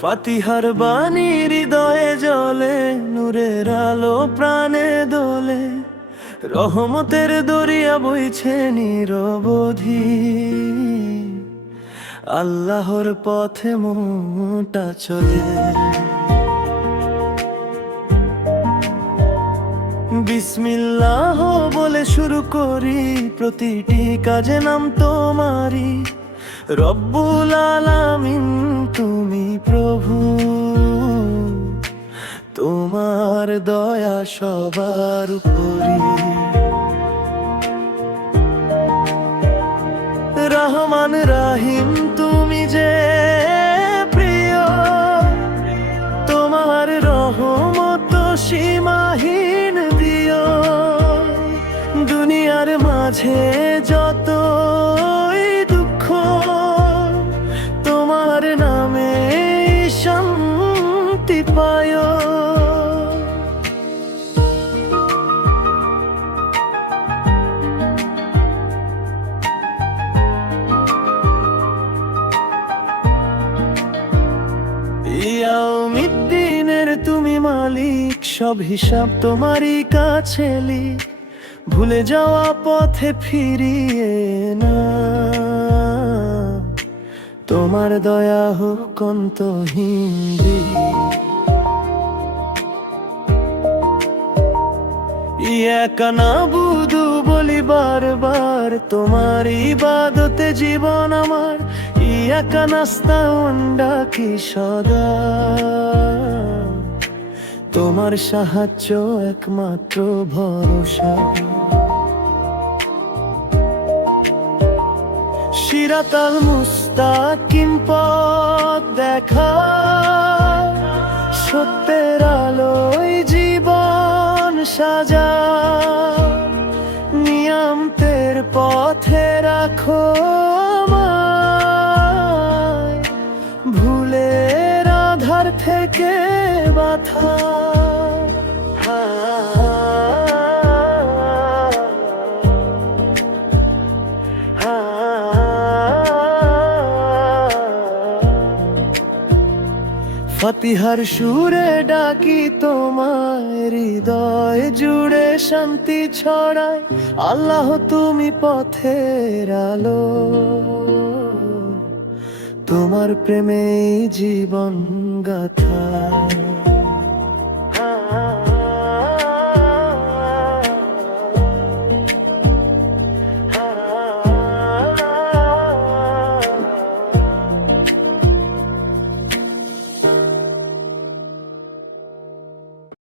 ফাতিহার বাণী হৃদয়ে জ্বলে, নূরের আলো প্রাণে দোলে, রহমতের দরিয়া বইছে নিরবধি। আল্লাহর পথে মনটা চলে, বিসমিল্লাহ বলে শুরু করি, প্রতিটি কাজে নাম তোমারি। রব্বুল আলামিন তুমি প্রভু, তোমার দয়া সবার উপরি। রহমান রাহিম তুমি যে প্রিয়, তোমার রহমত সীমাহীন দিও। দুনিয়ার মাঝে যত দুঃখ, তোমার নামে শান্তি পায়। ইয়াউমিদ্দিনের তুমি মালিক, সব হিসাব তোমারই কাছে লিখ। ভুলে যাওয়া পথে ফিরিয়ে না, তোমার দয়া হোক অন্তহীন। ইয়াকা নাবুদু বলি বারবার, তোমার ইবাদতে জীবন আমার। ইয়াকা নাস্তাউন ডাকি সদা, তোমার সাহায্য একমাত্র ভরসা। সিরাতাল মুস্তাকিম পথ দেখা, সত্যের আলোয় জীবন সাজা। নিয়ামতের পথে রাখো আমায়, ভুলের আধার থেকে বাধা। ফাতিহার সুরে ডাকি তোমায়, হৃদয় জুড়ে শান্তি ছড়ায়। আল্লাহ তুমি পথের আলো, তোমার প্রেমে জীবন গাথা।